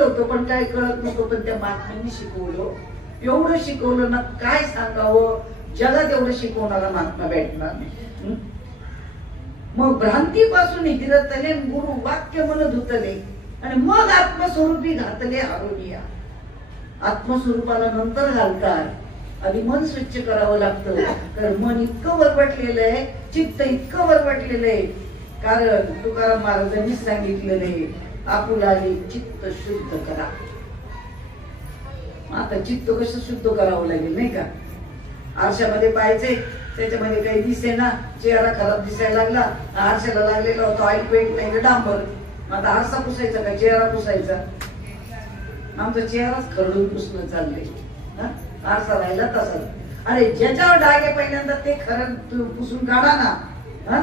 शिकलेलं होतं पण काय कळत नव्हतं, पण त्या महात्म्यांनी शिकवलं. एवढं शिकवलं ना, काय सांगावं, जगात एवढं शिकवणारा महात्मा भेटणार नाही. मग भ्रांतीपासून हिरतले, गुरु वाक्य मन धुतले, आणि मग आत्मस्वरूपी घातले आरोनिया. आत्मस्वरूपाला नंतर घालतात, आधी मन स्वच्छ करावं लागतं. कारण मन इतकं वरवटलेलं आहे, चित्त इतकं वरवटलेलं आहे. कारण तुकाराम महाराजांनी सांगितलेलं आहे, आपुलाने चित्त शुद्ध करा. आता चित्त कसं शुद्ध करावं लागेल नाही का? आरशामध्ये पाहायचे, त्याच्यामध्ये काही दिसे ना, चेहरा खराब दिसायला लागला, आरशाला लागलेला होता ऑइल पेंट नाही डांबर. आता आरसा पुसायचा का चेहरा पुसायचा? आमचा चेहराच खरडून पुसणं चाललंय. आरसा राहिला तसा. अरे ज्याच्यावर डाग आहे पहिल्यांदा ते खरं पुसून काढा ना.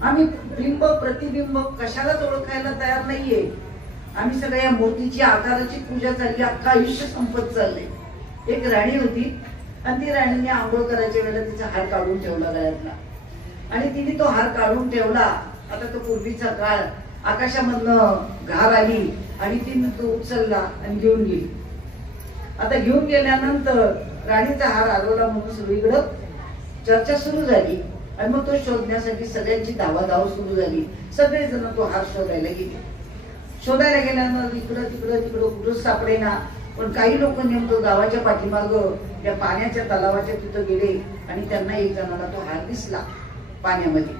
आम्ही बिंब प्रतिबिंब कशालाच ओळखायला तयार नाहीये. आम्ही सगळ्या या मूर्तीची आकाराची पूजा चालली, अख्खा आयुष्य संपत चाललंय. एक राणी होती आणि ती राणीने आंघोळ करायच्या वेळेला तिचा हार काढून ठेवला गळ्यातला, आणि तिने तो हार काढून ठेवला. आता तो पूर्वीचा काळ, आकाशामधनं घार आली आणि तिने तो उचलला आणि घेऊन गेली. आता घेऊन गेल्यानंतर राणीचा हार हरवला म्हणून सगळीकडं चर्चा सुरू झाली, आणि मग तो शोधण्यासाठी सगळ्यांची धावाधाव सुरू झाली. सगळेजण तो हार शोधायला गेले. शोधायला गेल्यानंतर इकडं तिकडं तिकडं कुठंच सापडेना. पण काही लोक नेमकं गावाच्या पाठीमाग त्या पाण्याच्या तलावाच्या तिथं गेले, आणि त्यांना एक जणाला तो हार दिसला पाण्यामध्ये.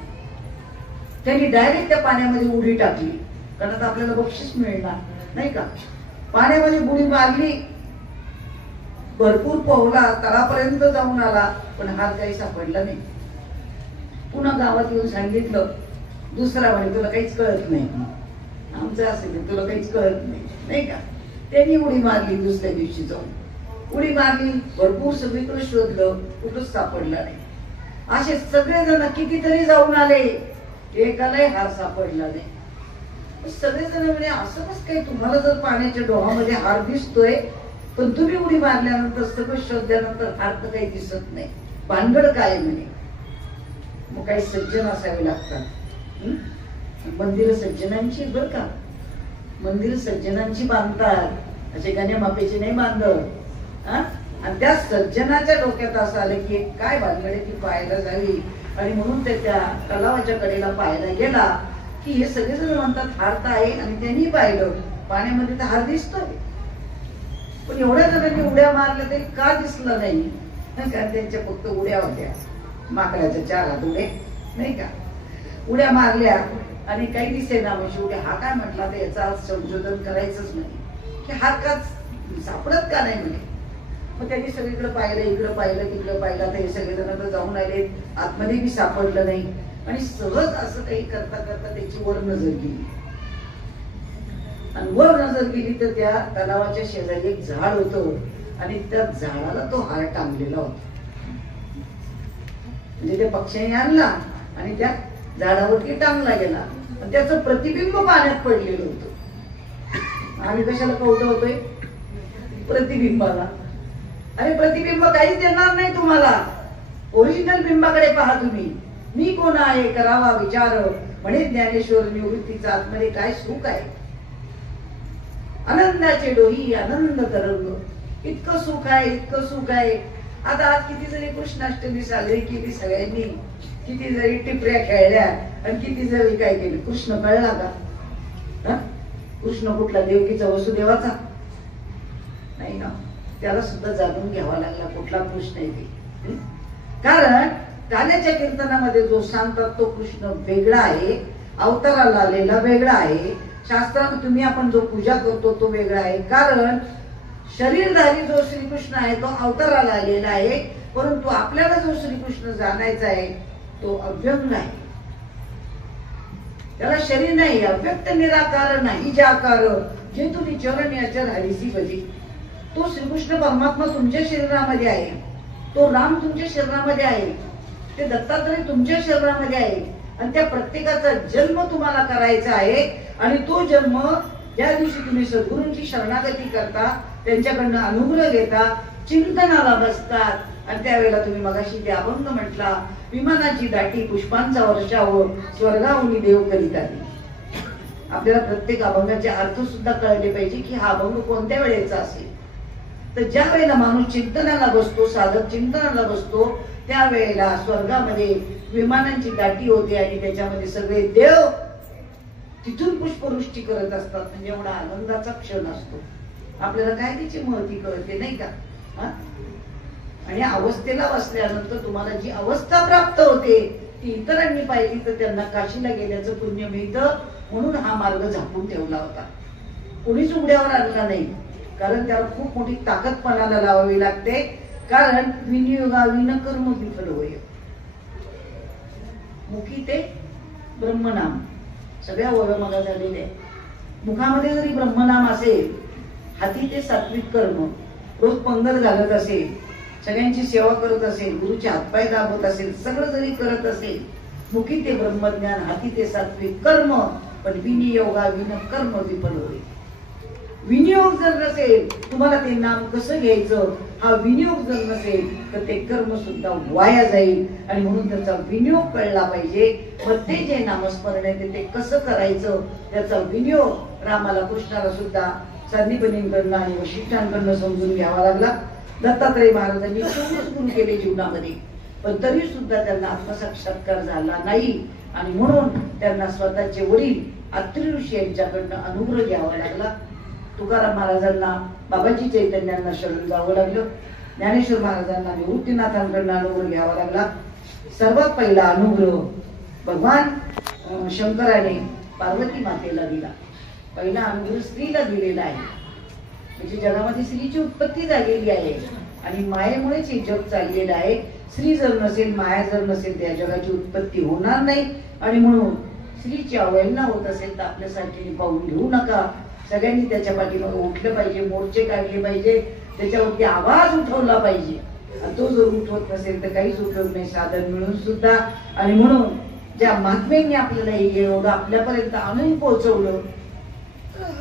त्यांनी डायरेक्ट त्या पाण्यामध्ये उडी टाकली, कारण आता आपल्याला बक्षीस मिळणार नाही का. पाण्यामध्ये बुडी मारली, भरपूर पोहला, तळापर्यंत जाऊन आला, पण हार काही सापडला नाही. पुन्हा गावात येऊन सांगितलं. दुसरा म्हणे तुला काहीच कळत नाही, आमचं असेल तुला काहीच कळत नाही नाही का. त्यांनी उडी मारली. दुसऱ्या दिवशी जाऊन उडी मारली, भरपूर सगळीकडे शोधलं, कुठंच सापडला नाही. असे सगळेजण कितीतरी जाऊन आले, एकालाही हार सापडला नाही. सगळेजण म्हणजे असं कसं काय, तुम्हाला जर पाण्याच्या डोहामध्ये हार दिसतोय पण तुम्ही उडी मारल्यानंतर सगळं शोधल्यानंतर हार तर काही दिसत नाही, भानगड काय म्हणे. मग काही सज्जन असावे लागतात. मंदिर सज्जनांची बर का, मंदिर सज्जनांची बांधतात, असे गाण्या मापेचे नाही बांधत. आणि त्या सज्जनाच्या डोक्यात असं आलं की काय भानगडे ती पाहायला जावी, आणि म्हणून ते त्या तलावाच्या कडेला पाहायला गेला की हे सगळेजण म्हणतात हार तर आहे, आणि त्यांनी पाहिलं पाण्यामध्ये तर हार दिसतोय. पण एवढ्या जणांनी उड्या मारल्या तरी का दिसलं नाही? कारण त्यांच्या फक्त उड्या होत्या, माकडाच्या 4 हात उड्या नाही का. उड्या मारल्या आणि काही दिसेना. मग शेवटी हा काय म्हटला, तर याचा संशोधन करायचंच नाही की हात का सापडत का नाही म्हणे. मग त्यांनी सगळीकडे पाहिलं, इकडं पाहिलं, तिकडं पाहिलं. तर हे सगळेजण तर जाऊन आले, आतमध्ये बी सापडलं नाही. आणि सहज असं काही करता करता त्याची वर नजर गेली, आणि वर नजर गेली तर त्या तलावाच्या शेजारी एक झाड होतं, आणि त्या झाडाला तो हार टांगलेला होता. म्हणजे त्या पक्ष्याने आणला आणि त्या झाडावरती टांगला गेला, आणि त्याचं प्रतिबिंब पाण्यात पडलेलं होतं. आम्ही कशाला कौतुक होतोय? प्रतिबिंबाला. अरे प्रतिबिंब काहीच देणार नाही तुम्हाला, ओरिजिनल बिंबाकडे पहा तुम्ही. मी कोण आहे करावा विचार, म्हणे ज्ञानेश्वर निवृत्तीचा आतमध्ये काय सुख आहे. आनंदाचे डोही आनंद तरंग, इतकं सुख आहे, इतकं सुख आहे. आता आज किती जरी कृष्णाष्टमी साजरी केली सगळ्यांनी, किती जरी टिपऱ्या खेळल्या, आणि किती जरी काय केली, कृष्ण कळला का? कृष्ण कुठला? देवकीचा, वसुदेवाचा नाही ना. त्याला सुद्धा जाणून घ्यावा लागला कुठला कृष्ण आहे ते. कारण गाण्याच्या कीर्तनामध्ये जो सांगतात तो कृष्ण वेगळा आहे, अवताराला आलेला वेगळा आहे. शास्त्रात तुम्ही आपण जो पूजा करतो तो वेगळा आहे. कारण शरीरधारी जो श्रीकृष्ण आहे तो अवताराला आलेला आहे, परंतु आपल्याला जो श्रीकृष्ण जाणायचा आहे तो अव्यक्त आहे. त्याला शरीर नाही, अव्यक्त निराकार नाही जाकार, जे तुम्ही चरण अचर हरिसी भजी. तो श्रीकृष्ण परमात्मा तुमच्या शरीरामध्ये आहे, तो राम तुमच्या शरीरामध्ये आहे, ते दत्तात्रय तुमच्या शरीरामध्ये आहे, आणि त्या प्रत्येकाचा जन्म तुम्हाला करायचा आहे. आणि तो जन्म ज्या दिवशी तुम्ही सद्गुरूंची शरणागती करता, त्यांच्याकडनं अनुग्रह घेता, चिंतनाला बसतात, आणि त्यावेळेला तुम्ही मगाशी ते अभंग म्हटला, विमानाची दाटी पुष्पांचा वर्षाव, स्वर्गाहून देव करीत आली. आपल्याला प्रत्येक अभंगाचे अर्थ सुद्धा कळले पाहिजे की हा अभंग कोणत्या वेळेचा असेल. तर ज्या वेळेला माणूस चिंतनाला बसतो, साधक चिंतनाला बसतो, त्यावेळेला स्वर्गामध्ये विमानांची दाटी होते आणि त्याच्यामध्ये सगळे देव तिथून पुष्पवृष्टी करत असतात. म्हणजे एवढा आनंदाचा क्षण असतो. आपल्याला काय त्याची महती कळते नाही का. आणि अवस्थेला बसल्यानंतर तुम्हाला जी अवस्था प्राप्त होते ती इतरांनी पाहिली तर त्यांना काशीला गेल्याचं पुण्य मिळतं. म्हणून हा मार्ग झाकून ठेवला होता. कोणीच उघड्यावर आणला नाही, कारण त्याला खूप मोठी ताकद पणाला लावावी लागते. कारण विनियोगाविन कर्म विफल होय. मुखी ते ब्रह्मनाम सगळ्या ओळखमागा झालेले. मुखामध्ये जरी ब्रह्मनाम असेल, हाती ते सात्विक कर्म, रोज पंगत घालत असेल, सगळ्यांची सेवा करत असेल, गुरुचे हातपाय दाबत असेल, सगळं जरी करत असेल, मुखी ते ब्रह्मज्ञान, हाती ते सात्विक कर्म, पण विनियोगाविन कर्म विफल होईल. विनियोग जर नसेल, तुम्हाला ते नाम कसं घ्यायचं हा विनियोग जर नसेल तर ते कर्म सुद्धा वाया जाईल. आणि म्हणून त्याचा विनियोग कळला पाहिजे. मग ते जे नामस्मरण आहे ते कसं करायचं त्याचा विनियोग रामाला, कृष्णाला सुद्धा संदीपनींकडनं आणि वशिष्ठांकडनं समजून घ्यावा लागला. दत्तात्रय महाराजांनी 24 गुरु केले जीवनामध्ये, पण तरी सुद्धा त्यांना आत्मसाक्षात्कार झाला नाही. आणि म्हणून त्यांना स्वतःचे वडील अत्रि ऋषी यांच्याकडनं अनुग्रह घ्यावा लागला. तुकाराम महाराजांना बाबाजी चैतन्यांना शरण जावं लागलं. ज्ञानेश्वर महाराजांना निवृत्तीनाथांकडनं अनुग्रह घ्यावा लागला. सर्वात पहिला अनुग्रह भगवान शंकराने पार्वती मातेला दिला. पहिला अनुग्रह स्त्रीला दिलेला आहे. म्हणजे जगामध्ये स्त्रीची उत्पत्ती झालेली आहे आणि मायेमुळेच हे जग चाललेलं आहे. स्त्री जर नसेल, माया जर नसेल, त्या जगाची उत्पत्ती होणार नाही. आणि म्हणून स्त्रीची अवहेलना होत असेल तर आपल्यासाठी पाऊल घेऊ नका. सगळ्यांनी त्याच्या पाठीमागे उठलं पाहिजे, मोर्चे काढले पाहिजे, त्याच्यावरती आवाज उठवला पाहिजे. आणि तो जर उठवत नसेल तर काहीच उपयोग नाही, साधन मिळून सुद्धा. आणि म्हणून ज्या महात्म्यांनी आपल्याला एवढं आपल्यापर्यंत आणून पोहोचवलं,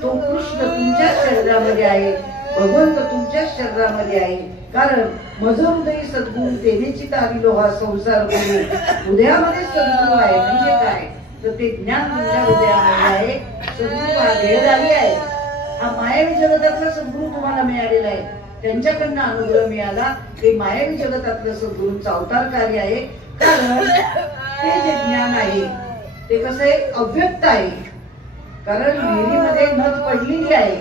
तो कृष्ण तुमच्या शरीरामध्ये आहे, भगवंत तुमच्या शरीरामध्ये आहे. कारण मज हृदय सद्गुरु तेनेची तारिलो हा संसार गुरु. हृदयामध्ये सद्गुरु आहे म्हणजे काय तर ते ज्ञान तुमच्या हृदयामध्ये आहे. सद्गुरु हा देहधारी आहे. हा मायावी जगतातला सद्गुरु तुम्हाला मिळालेला आहे. त्यांच्याकडनं अनुग्रह मिळाला. हे मायावी जगतातलं सद्गुरूंचं अवतार कार्य आहे. कारण ते जे ज्ञान आहे ते कसं आहे, अव्यक्त आहे. कारण विहिरीमध्ये नद पडलेली आहे,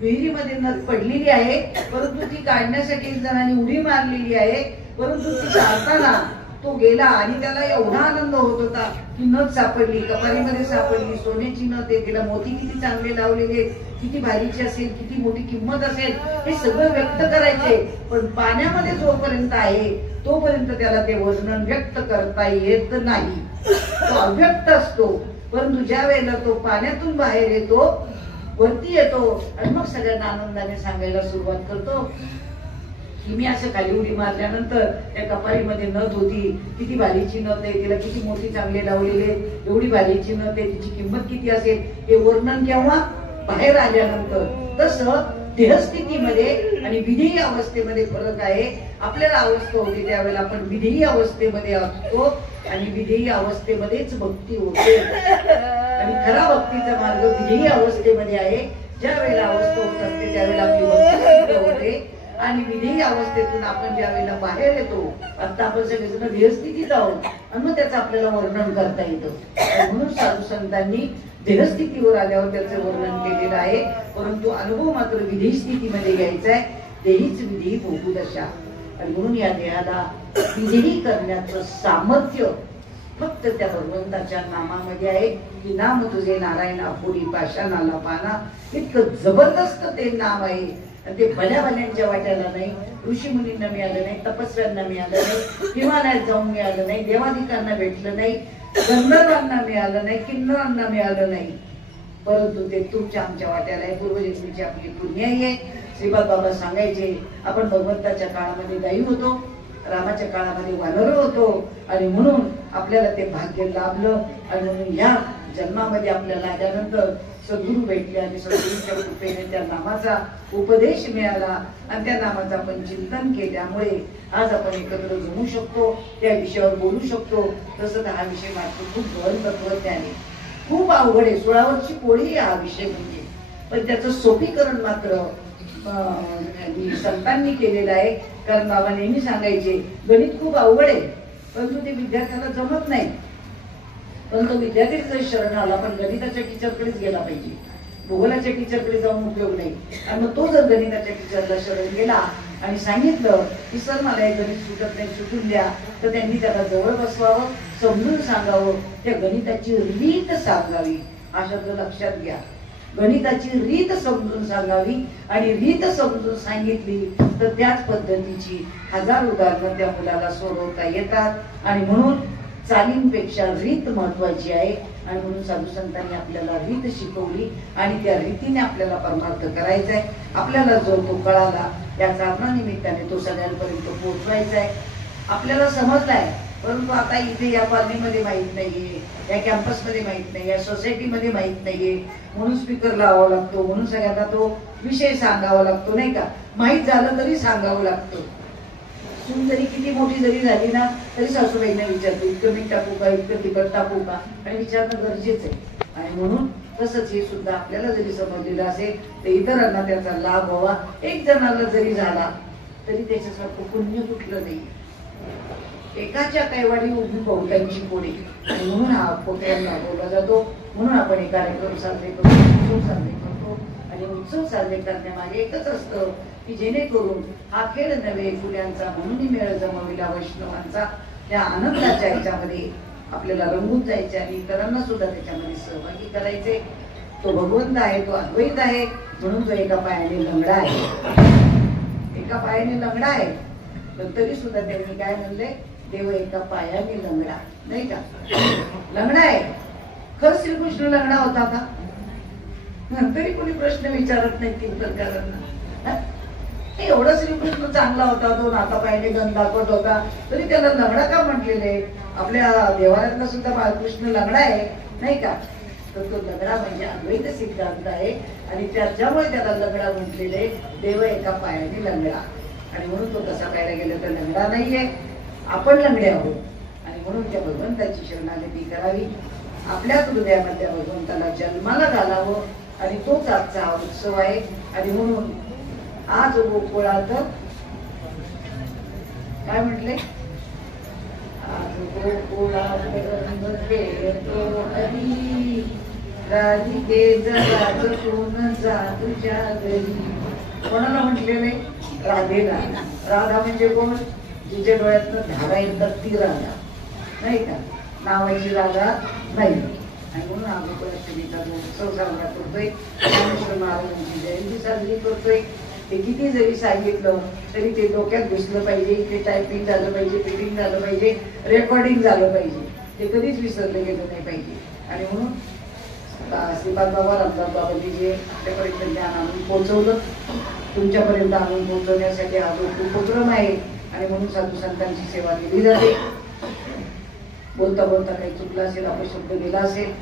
विहिरीमध्ये नद पडलेली आहे, परंतु ती काढण्यासाठी जणांनी उडी मारलेली आहे. परंतु ती काढताना तो गेला आणि त्याला एवढा आनंद होत होता की नद सापडली, कपारीमध्ये सापडली, सोन्याची नद आहे, तिला मोती किती चांगले लावलेले, किती भारीची असेल, किती मोठी किंमत असेल, हे सगळं व्यक्त करायचे. पण पाण्यामध्ये जोपर्यंत आहे तोपर्यंत त्याला ते वर्णन व्यक्त करता येत नाही, तो अव्यक्त असतो. परंतु ज्या वेळेला तो पाण्यातून बाहेर येतो, वरती येतो आणि मग सगळ्यांना आनंदाने सांगायला सुरुवात करतो की मी असं खाली उडी मारल्यानंतर त्या कपारीमध्ये नद होती, किती भारीची नद आहे, तिला किती मोठी चांगले लावलेले, एवढी भारीची नद आहे, तिची किंमत किती असेल, हे वर्णन केव्हा बाहेर आल्यानंतर. तसं देहस्थितीमध्ये आणि विधेयी अवस्थेमध्ये फरक आहे. आपल्याला अवस्था होती त्यावेळेला आपण विधेयी अवस्थेमध्ये असतो आणि विधेयी अवस्थेमध्येच भक्ती होते. आणि खरा भक्तीचा मार्ग विधेयी अवस्थेमध्ये आहे. ज्या वेळेला अवस्था होत असते त्यावेळेला आपली भक्ती सिद्ध होते. आणि विधेयी अवस्थेतून आपण ज्या वेळेला बाहेर येतो, आता आपण सगळेजण देहस्थितीत आहोत आणि मग त्याचं आपल्याला वर्णन करता येतं. म्हणून साधू संतांनी देहस्थितीवर आल्यावर त्याचं वर्णन केलेलं आहे. परंतु अनुभव मात्र विधेयी स्थितीमध्ये घ्यायचा आहे. देहीच विधेयी भोगू दशा. आणि म्हणून या देहाला विधेयी करण्याचं सामर्थ्य फक्त त्या भगवंताच्या नामामध्ये आहे. की नाम तुझे नारायणा पुरी पाषाणाला पाना, इतकं जबरदस्त ते नाम आहे. ते भल्या भल्यांच्या वाट्याला नाही, ऋषी मुनींना मिळालं नाही, तपस्व्यांना मिळालं नाही, हिमालयात जाऊन मिळालं नाही, देवाधिकांना भेटलं नाही, गंधर्वांना मिळालं नाही, किन्नरांना मिळालं नाही. परंतु ते तुमच्या आमच्या वाट्याला आहे. पूर्वजन्मीची आपली पुण्याई आहे. श्रीपाद बाबा सांगायचे आपण भगवंताच्या काळामध्ये गायी होतो, रामाच्या काळामध्ये वानर होतो आणि म्हणून आपल्याला ते भाग्य लाभलं. आणि म्हणून या जन्मामध्ये आपल्याला आल्यानंतर सद्गुरू भेटले आणि सद्गुरूंच्या कृपेने त्या नामाचा उपदेश मिळाला आणि त्या नामाचं आपण चिंतन केल्यामुळे आज आपण एकत्र जमू शकतो, त्या विषयावर बोलू शकतो. तसं तर हा विषय मात्र खूप गहन तत्वज्ञान आहे. खूप अवघड आहे. 16वरची पोळी हा विषय म्हणजे, पण त्याचं सोपीकरण मात्र संतांनी केलेलं आहे. कारण बाबा नेहमी सांगायचे गणित खूप अवघड आहे, परंतु ते विद्यार्थ्याला जमत नाही. पण तो विद्यार्थी जर शरण आला, पण गणिताच्या टीचरकडेच गेला पाहिजे, भूगोलाच्या टीचरकडे जाऊन उपयोग नाही. आणि मग तो जर गणिताच्या टीचरला शरण गेला आणि सांगितलं की सर मला हे गणित सुटत नाही, सुटून द्या, तर त्यांनी त्याला जवळ बसवावं, समजून सांगावं, त्या गणिताची रीत सांगावी. हा शब्द लक्षात घ्या, गणिताची रीत समजून सांगावी. आणि रीत समजून सांगितली तर त्याच पद्धतीची 1000 उदाहरणं त्या मुलाला सोडवता येतात. आणि म्हणून चालींपेक्षा रीत महत्वाची आहे. आणि म्हणून साधू संतांनी आपल्याला रीत शिकवली आणि त्या रीतीने आपल्याला परमार्थ करायचा आहे. आपल्याला जो तो कळाला या कारणानिमित्ताने तो सगळ्यांपर्यंत पोहोचवायचा आहे. आपल्याला समजलाय, परंतु आता इथे या कॉलनीमध्ये माहित नाहीये, या कॅम्पसमध्ये माहित नाही, या सोसायटीमध्ये माहित नाहीये, म्हणून स्पीकर लावावा लागतो, म्हणून सगळ्यांना तो विषय सांगावा लागतो, नाही का? माहीत झालं तरी सांगावं लागतं. सून जरी किती मोठी जरी झाली ना, तरी सासूबाईंना विचारते इतकं मीठ टाकू का, इतकं तिखट टाकू का, आणि विचारणं गरजेचं आहे. आणि म्हणून तसंच हे सुद्धा आपल्याला जरी समजलेलं असेल तर इतरांना त्याचा लाभ व्हावा. एक जणाला जरी झाला तरी त्याच्यासारखं पुण्य कुठलं नाही. एकाच्या कैवाडी उभी बहुतांची पोळी. आणि म्हणून हा पोट्यांना बोलला जातो. म्हणून आपण हे कार्यक्रम साजरे करतो, उत्सव साजरे करतो. आणि उत्सव साजरे करण्यामागे एकच असतं की जेणेकरून हा खेळ नव्हे फुल्यांचा म्हणून मेळ जमविला वैष्णवांचा, त्या आनंदाच्या ह्याच्यामध्ये आपल्याला रंगून जायचे आणि इतरांना सुद्धा त्याच्यामध्ये सहभागी करायचे. तो भगवंत आहे, तो अद्वैत आहे, म्हणून तो एका पायाने लंगडा आहे. एका पायाने लंगडा आहे, पण तरी सुद्धा त्यांनी काय म्हणले, देव एका पायाने लंगडा, नाही का? लंगडा आहे. खरं श्रीकृष्ण लंगडा होता का? तरी कोणी प्रश्न विचारत नाही तीर्थकारांना. एवढा श्रीकृष्ण चांगला होता, तो नाता पायाने गण दाखवत होता, तरी त्याला लंगडा का म्हटलेले? आपल्या देवालयातला सुद्धा बाळकृष्ण लंगडा आहे, नाही का? तर तो लंगडा म्हणजे अद्वैत सिद्धांत आहे. आणि त्याच्यामुळे त्याला लंगडा म्हटलेले, देव एका पायाने लंगडा. आणि म्हणून तो कसा पाहायला गेला तर लंगडा नाहीये, आपण लंगडे आहोत. आणि म्हणून त्या भगवंताची शरणागती करावी, आपल्या हृदयामध्ये भगवंताला जन्माला घालावं. आणि तोच आजचा हा उत्सव आहे. आणि म्हणून आज गोकुळात काय म्हटले, आज गोकुळात रंग खेळतो हरी, राधिके जरा जपून जा तुझ्या घरी. कोणाला म्हटलेले? राधेला. राधा म्हणजे कोण? जिच्या डोळ्यातनं धारा येतात ती राधा, नाही का? नावाची राधा नाही. आणि म्हणून आम्ही गोकुळाष्टमीचा उत्सव साजरा करतोय, ज्ञानेश्वर महाराजांची जयंती साजरी करतोय. ते किती जरी सांगितलं तरी ते डोक्यात घुसलं पाहिजे, ते टायपिंग झालं पाहिजे, फिटिंग झालं पाहिजे, रेकॉर्डिंग झालं पाहिजे, ते कधीच विसरलं गेलं नाही पाहिजे. आणि म्हणून श्रीपाद बाबा रामदास बाबांनी जे आपल्यापर्यंत ज्ञान आणून पोहोचवलं, तुमच्यापर्यंत आणून पोहोचवण्यासाठी हा जो उपक्रम आहे. आणि म्हणून साधू संतांची सेवा केली जाते. बोलता बोलता काही चुकला असेल, आपण शब्द दिला असेल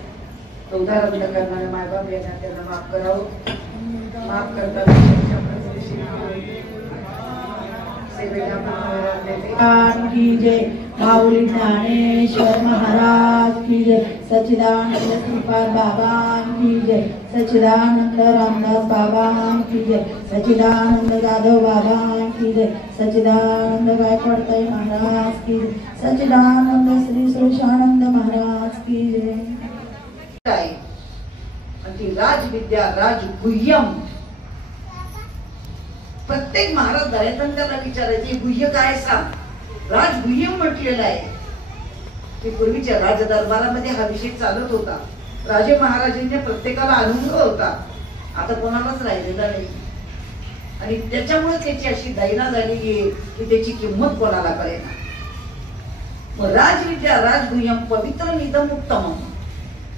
तर उदाहरण करणारे मायबाप यांना त्यांना माफ करावं. माफ करताना की जय, माऊली ज्ञानेश्वर महाराज की जय, सच्चिदानंद श्रीपाद बाबा की जय, सच्चिदानंद रामदास बाबा की जय, सच्चिदानंद जाधव बाबा की जय, सच्चिदानंद गायकवाड ताई महाराज की जय, सच्चिदानंद श्री सुरेशानंद महाराज की जय. ती राजविद्या राजगुह्यम. प्रत्येक महाराज दयानंद त्याला विचारायचे गुह्य काय सांग. राजगुह्यम म्हटलेलं आहे. ते पूर्वीच्या राजदरबारामध्ये हा विषय चालत होता. राजे महाराजांच्या प्रत्येकाला अनुभव होता, आता कोणालाच राहिलेला नाही. आणि त्याच्यामुळे त्याची अशी दैना झालेली आहे की त्याची किंमत कोणाला कळेना. मग राजविद्या राजगुह्यम पवित्र निधम उत्तम,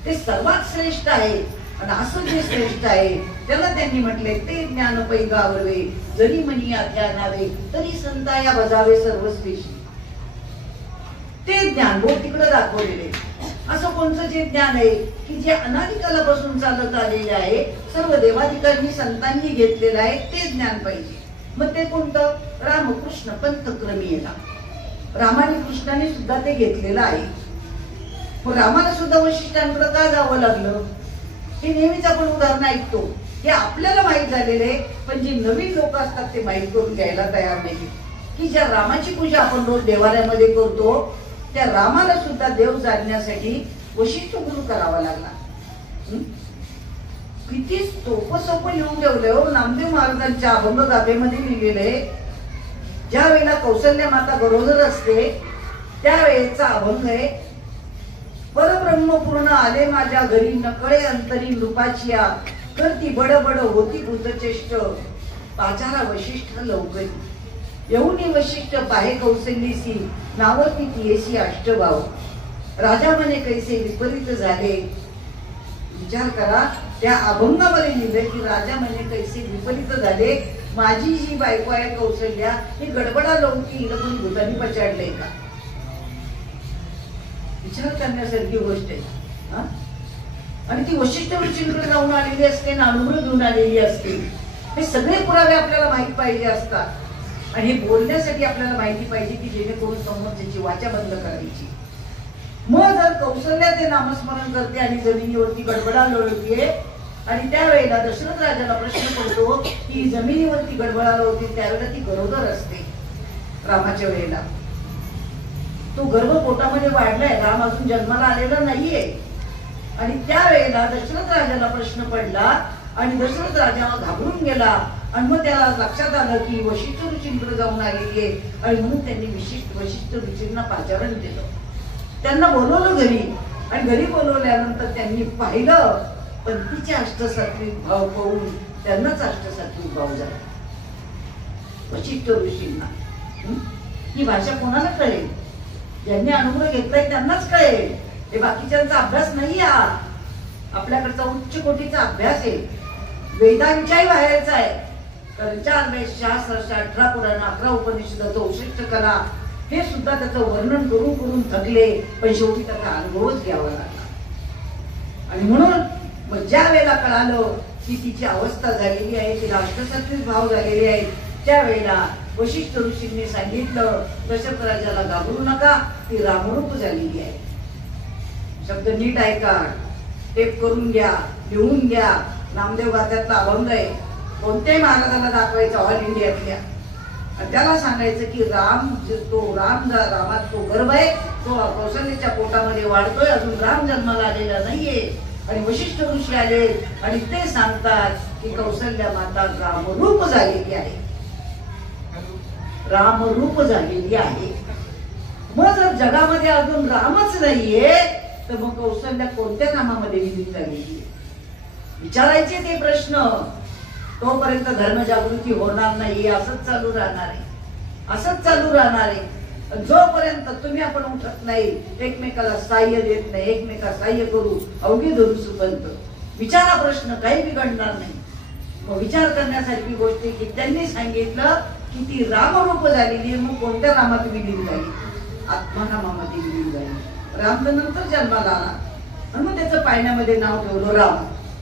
ते सर्वात श्रेष्ठ आहे. आणि असं जे श्रेष्ठ आहे त्याला त्यांनी म्हटले ते ज्ञान पैगावरवे, जरी मनी ध्यानावे तरी संताया बजावे सर्वस्वेशी. ते ज्ञान बोट तिकडे दाखवलेले. असं कोणतं जे ज्ञान आहे की जे अनादिकालापासून चालत आलेले आहे, सर्व देवाधिकांनी संतांनी घेतलेलं आहे, ते ज्ञान पाहिजे. मग ते कोणतं? रामकृष्ण पंथक्रमी येणार. रामाने कृष्णाने सुद्धा ते घेतलेलं आहे. मग रामाला सुद्धा वशिष्ठांकडे का जावं लागलं? हे नेहमीच आपण उदाहरण ऐकतो, हे आपल्याला माहीत झालेले, पण जे नवीन लोक असतात ते माहीत करून घ्यायला तयार नाही. की ज्या रामाची पूजा आपण रोज देवालयामध्ये करतो, त्या रामाला सुद्धा देव जाणण्यासाठी वशिष्ठ गुरु करावा लागला. किती सोपं लिहून ठेवलंय हो. नामदेव महाराजांच्या अभंग गाथेमध्ये लिहिलेले, ज्या वेळेला कौसल्या माता गरोदर असते त्यावेळेचा अभंग आहे. परब्रह्म पूर्ण आले माझ्या घरी, नकळे अंतरी नृपाचिया, करती बडबड होती भूतचेष्ट, पाचारा वशिष्ठ लवकरी. येऊनी वशिष्ठ पाहे कौसल्यसी, नावती तियेशी अष्टभाव, राजा म्हणे कैसे विपरीत झाले. विचार करा, त्या अभंगामध्ये लिहिले की राजा म्हणे कैसे विपरीत झाले, माझी जी बायको आहे कौसल्या ही गडबडा लवकी, हिला कोणी भूतानी पछाडलंय का? विचार करण्यासारखी गोष्ट आहे. आणि ती वशिष्ठ ऋषींकडे जाऊन आलेली असते, अनुभव घेऊन आलेली असते. हे सगळे पुरावे आपल्याला माहित पाहिजे असतात. आणि हे बोलण्यासाठी आपल्याला माहिती पाहिजे की जेणेकरून समोरची वाचा बंद करायची. मग जर कौशल्या ते नामस्मरण करते आणि जमिनीवरती गडबडा लोळते, आणि त्यावेळेला दशरथ राजाला प्रश्न पडतो की जमिनीवरती गडबडा लोळते, त्यावेळेला ती गरोदर असते. रामाच्या वेळेला तो गर्भ पोटामध्ये वाढलाय, राम अजून जन्माला आलेला नाहीये. आणि त्यावेळेला दशरथ राजाला प्रश्न पडला आणि दशरथ राजा घाबरून गेला. आणि मग त्याला लक्षात आलं की वशिष्ठ ऋषींकडे जाऊन आलेली आहे, आणि म्हणून त्यांनी वशिष्ठ ऋषींना पाचारण केलं. त्यांना बोलवलं घरी, आणि घरी बोलवल्यानंतर त्यांनी पाहिलं, पण तिचे अष्टसात्विक भाव पाहून त्यांनाच अष्टसात्विक भाव झाला. वशिष्ठ ऋषींना ही भाषा कोणाला कळेल? ज्यांनी अनुभव घेतलाय त्यांनाच कळेल. हे बाकीच्यांचा अभ्यास नाही, हा आपल्याकडचा उच्च कोटीचा अभ्यास आहे, वेदांच्याही बाहेरचा आहे. तर 4 वेद, शास्त्र, 18 पुराण, 11 उपनिषद, 64 कला, हे सुद्धा त्याचं वर्णन करून करून थकले, पण शेवटी त्याचा अनुभवच घ्यावा लागला. आणि म्हणून मग ज्या वेळेला कळालं की तिची अवस्था झालेली आहे, तिला अष्टसात्विक भाव झालेले आहेत, त्यावेळेला वशिष्ठ ऋषींनी सांगितलं दशरथ राजाला घाबरू नका, ती रामरूप झालेली आहे. शब्द नीट ऐका, टेप करून घ्या, लिहून घ्या. नामदेव गाथ्यातला अभंग आहे, कोणत्याही महाराजाला दाखवायचा ऑल इंडियातल्या, आणि त्याला सांगायचं की रामात तो गर्भ आहे, तो कौशल्याच्या पोटामध्ये वाढतोय, अजून राम जन्माला आलेला नाहीये. आणि वशिष्ठ ऋषी आले आणि ते सांगतात की कौशल्या माता रामरूप झालेली आहे, रामरूप झालेली आहे. मग जर जगामध्ये अजून रामच नाहीये, तर मग कौशल्या कोणत्या नामामध्ये विलीन झालेली? विचारायचे ते प्रश्न. तोपर्यंत धर्मजागृती होणार नाही, असंच चालू राहणार आहे, असंच चालू राहणार आहे. जोपर्यंत तुम्ही आपण उठत नाही, एकमेकाला सहाय्य देत नाही, एकमेका सहाय्य करू, अवघे धरू सुपंत, विचारा प्रश्न, काही बिघडणार नाही. मग विचार करण्यासारखी गोष्ट की त्यांनी सांगितलं की ती रामरूप झालेली आहे. मग कोणत्या रामात विलीन झाली? आत्मानामामध्ये विलीन झाली. राम तर नंतर जन्माला आला, आणि मग त्याचं पाळण्यामध्ये नाव ठेवलं राम.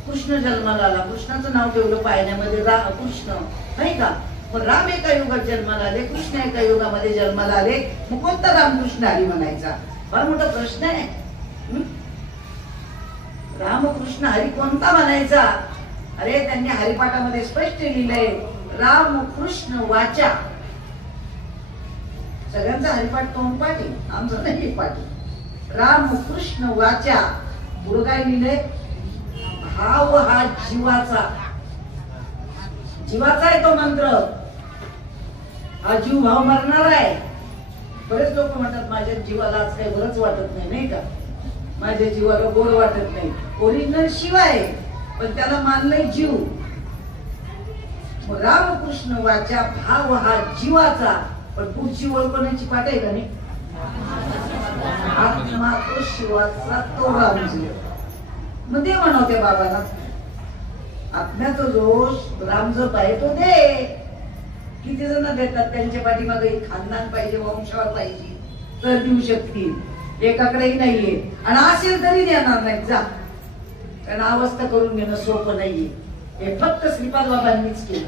कृष्ण जन्माला आला, कृष्णाचं नाव ठेवलं पाळण्यामध्ये कृष्ण, नाही का? मग राम एका युगात जन्माला आले, कृष्ण एका युगामध्ये जन्माला आले, मग कोणता रामकृष्ण हरी म्हणायचा? फार मोठा प्रश्न आहे. रामकृष्ण हरी कोणता म्हणायचा? अरे त्यांनी हरिपाठामध्ये स्पष्ट लिहिलंय, राम कृष्ण वाचा. सगळ्यांचा हरिपाठ तोंडपाठ आहे, आमचं नाही पाठ. राम कृष्ण वाचा. पुढं काय लिहिलंय? भाव हा जीवाचा, जीवाचा आहे तो मंत्र. हा जीव भाव मरणार आहे. बरेच लोक म्हणतात माझ्या जीवाला आज काही बरंच वाटत नाही, नाही का? माझ्या जीवाला गोड वाटत नाही. ओरिजिनल शिव आहे, पण त्याला मानलंय जीव. रामकृष्ण वाचा, भाव हा जीवाचा. पण पुढची ओळख कोणाची पाठ आहे का नाही? आत्मा तो शिवाचा, तो रामजीव. मग दे म्हणाव त्या बाबाला, आत्म्याचा जोश रामजप आहे तो दे. किती जण देतात? त्यांच्या पाठीमागे खानदान पाहिजे, वंशावळ पाहिजे, तर देऊ शकतील. एकाकडेही नाहीये, आणि असेल तरी देणार नाही. जा, कारण अवस्था करून घेणं सोपं नाहीये. हे फक्त श्रीपाद बाबांनीच केलं.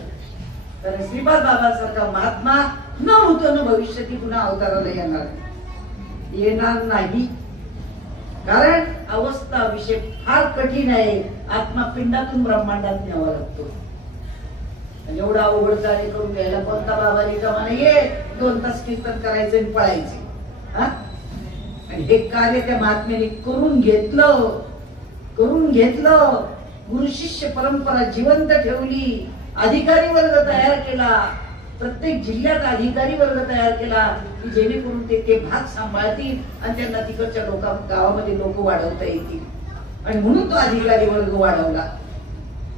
कारण श्रीपाद बाबांसारखा महात्मा न होतो ना भविष्यात पुन्हा अवताराला येणार नाही. कारण अवस्था विषय फार कठीण आहे. आत्मा पिंडातून ब्रह्मांडात न्यावा लागतो. एवढा अवघड कार्य करून घ्यायला कोणता बाबा रिकामा नाहीये. 2 तास कीर्तन करायचं आणि पळायचे. आणि हे कार्य त्या महात्म्याने करून घेतलं. गुरु शिष्य परंपरा जिवंत ठेवली. अधिकारी वर्ग तयार केला. प्रत्येक जिल्ह्यात अधिकारी वर्ग तयार केला की जेणेकरून ते भाग सांभाळतील आणि त्यांना तिकडच्या गावामध्ये लोक वाढवता येतील. आणि म्हणून तो अधिकारी वर्ग वाढवला.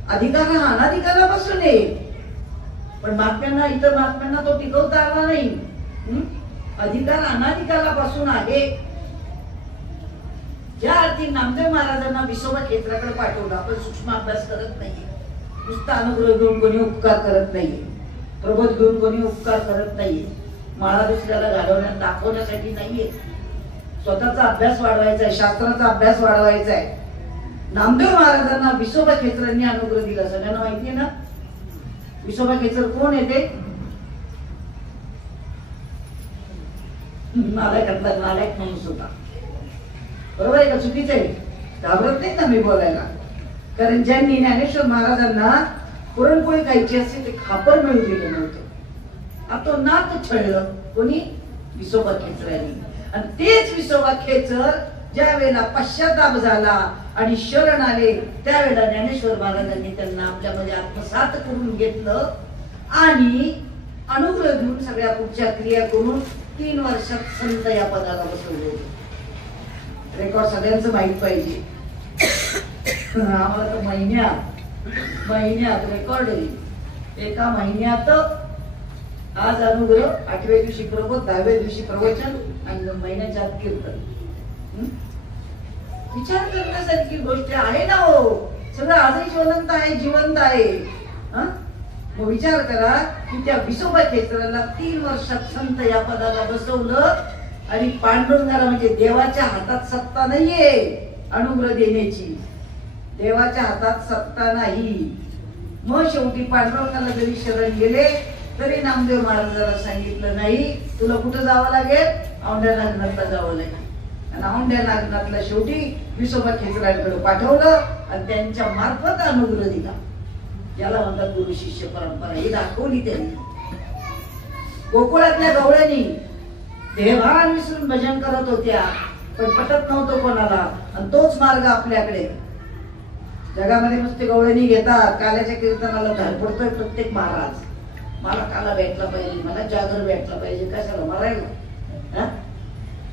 अधिकार हा अनाधिकारापासून आहे, पण इतर महात्म्यांना तो टिकवता आला नाही. अधिकार अनाधिकारापासून आहे. ज्या अर्थी नामदेव महाराजांना विसोबा क्षेत्राकडे पाठवलं, आपण सूक्ष्म अभ्यास करत नाहीये. नुसता अनुग्रह घेऊन कोणी उपकार करत नाहीये. प्रबोध घेऊन कोणी उपकार करत नाहीये. माळा दुसऱ्याला घालवण्यात दाखवण्यासाठी नाहीये. स्वतःचा अभ्यास वाढवायचा आहे, शास्त्राचा अभ्यास वाढवायचा आहे. नामदेव महाराजांना विसोबा क्षेत्रांनी अनुग्रह दिला. सगळ्यांना माहितीये ना विसोबा क्षेत्र कोण येते? नालायक माणूस होता. बरोबर आहे का? चुकीचं आहे? घाबरत नाही ना मी बोलायला. कारण ज्यांनी ज्ञानेश्वर महाराजांना पुरणपोळी खायची असते ते खापर मिळू दिलं नव्हतं. आता नात छळलं कोणी? विसोबा खेचरांनी. आणि तेच विसोबा खेचर ज्या वेळेला पश्चाताप झाला आणि शरण आले त्यावेळेला ज्ञानेश्वर महाराजांनी त्यांना आपल्यामध्ये आत्मसात करून घेतलं आणि अनुग्रह देऊन सगळ्या पुढच्या क्रिया करून 3 वर्षात संत या पदाला बसवले. रेकॉर्ड सगळ्यांचं माहित पाहिजे. आम्हाला तर महिन्यात रेकॉर्ड आहे. एका महिन्यात आज अनुग्रह, 8व्या दिवशी प्रबोध, 10व्या दिवशी प्रवचन आणि महिन्याच्या आत कीर्तन. विचार करण्यासारखी गोष्ट आहे ना हो. सगळं आजही ज्वलंत आहे, जिवंत आहे. मग विचार करा की त्या विसोबा क्षेत्राला 3 वर्षात संत या पदाला बसवलं. आणि पांडुरंगाला म्हणजे देवाच्या हातात सत्ता नाहीये अनुग्रह देण्याची. देवाच्या हातात सत्ता नाही. मग शेवटी पांडुरंगाला जरी शरण गेले तरी नामदेव महाराजांना सांगितलं नाही तुला कुठं जावं लागेल? औंढ्या नागनाथला जावं लागेल. आणि औंढ्या नागनाथला शेवटी विसोबा खेचरांकडे पाठवलं आणि त्यांच्या मार्फत अनुग्रह दिला. याला म्हणतात गुरु शिष्य परंपरा. ही दाखवली त्यांनी. गोकुळातल्या गवळ्यांनी देवान विसरून भजन करत होत्या, पण पटत नव्हतं कोणाला. आणि तोच मार्ग आपल्याकडे जगामध्ये नुसते गवळणी घेतात. काल्याच्या कीर्तनाला धडपडतोय प्रत्येक महाराज. मला काला भेटला पाहिजे, मला जागर भेटला पाहिजे. कशाला मरायला?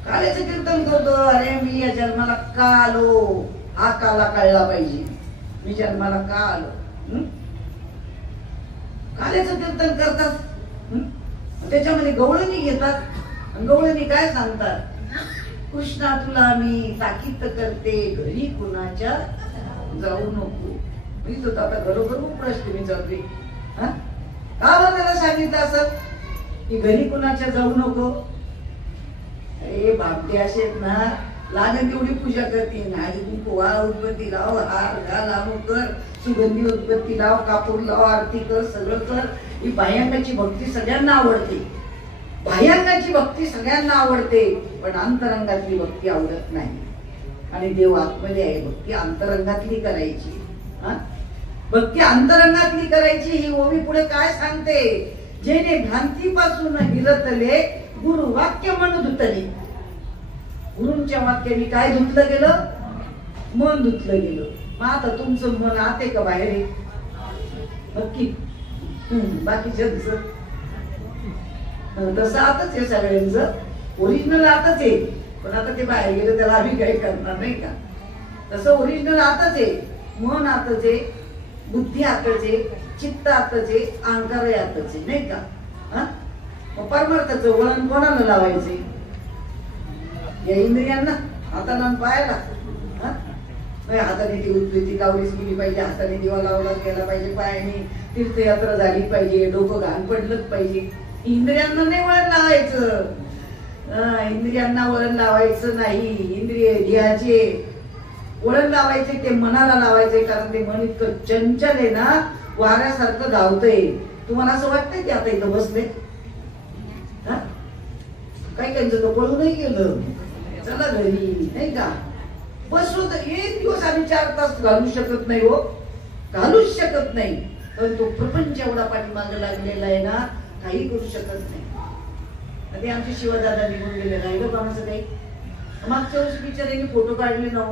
काल्याचं कीर्तन करतो. अरे मी या जन्माला का आलो हा काला कळला पाहिजे. मी जन्माला का आलो? काल्याचं कीर्तन करतात. त्याच्यामध्ये गवळणी घेतात. गवळणी काय सांगतात? कृष्णा तुला मी ताकीद करते घरी कुणाच्या जाऊ नको. मी तो आता घरोघर प्रश्न मी जाते. का बरं त्याला सांगितलं असं की घरी कुणाच्या जाऊ नको? अरे बापटे असे ना लागेल तेवढी पूजा करतील. हळदी कुंकू वाह, उदबत्ती लाव, हार घाल, अमुक कर, सुगंधी उदबत्ती लाव, कापूर लाव, आरती कर, सगळं कर. ही बाह्यांगाची भक्ती सगळ्यांना आवडते. बाह्यांगाची भक्ती सगळ्यांना आवडते, पण अंतरंगातली भक्ती आवडत नाही. आणि देव आतमध्ये आहे. भक्ती अंतरंगातली करायची. भक्ती अंतरंगातली करायची. ही ओवी पुढे काय सांगते? जेणे भ्रांतीपासून हिरतले गुरु वाक्य मन धुतले. गुरूंच्या वाक्याने काय धुतलं गेलं? मन धुतलं गेलं. मग आता तुमचं मन आत आहे का बाहेर आहे? नक्की. बाकीच्या तसं आताच आहे सगळ्यांचं. ओरिजिनल आताच आहे, पण आता ते बाहेर गेलं त्याला आम्ही काही करणार नाही का? तसं ओरिजिनल आताच आहे. मन आताच आहे, बुद्धी आताच आहे, चित्त आताच आहे, अहंकार आताच आहे, नाही का? मग परमार्थाचं वळण कोणाला लावायचे? या इंद्रियांना, हाताला पायाला. हाताने ती उद्बत्ती लावलीच गेली पाहिजे, हाताने दिवा लावलाच गेला पाहिजे, पायाने तीर्थयात्रा झाली पाहिजे, डोकं घाण पडलंच पाहिजे. इंद्रियांना नाही वळण लावायचं. इंद्रियांना वळण लावायचं नाही. इंद्रिय ध्येयाचे वळण लावायचे ते मनाला लावायचे. कारण ते मन इतकं चंचल आहे ना, वाऱ्यासारखं धावतंय. तुम्हाला असं वाटतंय की आता इथं बसले? काही काहींचं तर पळूनही गेलं, चला घरी, नाही का? बसवत एक दिवस आम्ही 4 तास घालू शकत नाही हो, घालूच शकत नाही. पण तो प्रपंच एवढा पाठीमागे लागलेला आहे ना, काही करू शकत नाही. ते आमचे शिवदादा निघून गेले नाही ग कोणाचं काही. मागच्या वर्षी बिचाराने फोटो काढले ना,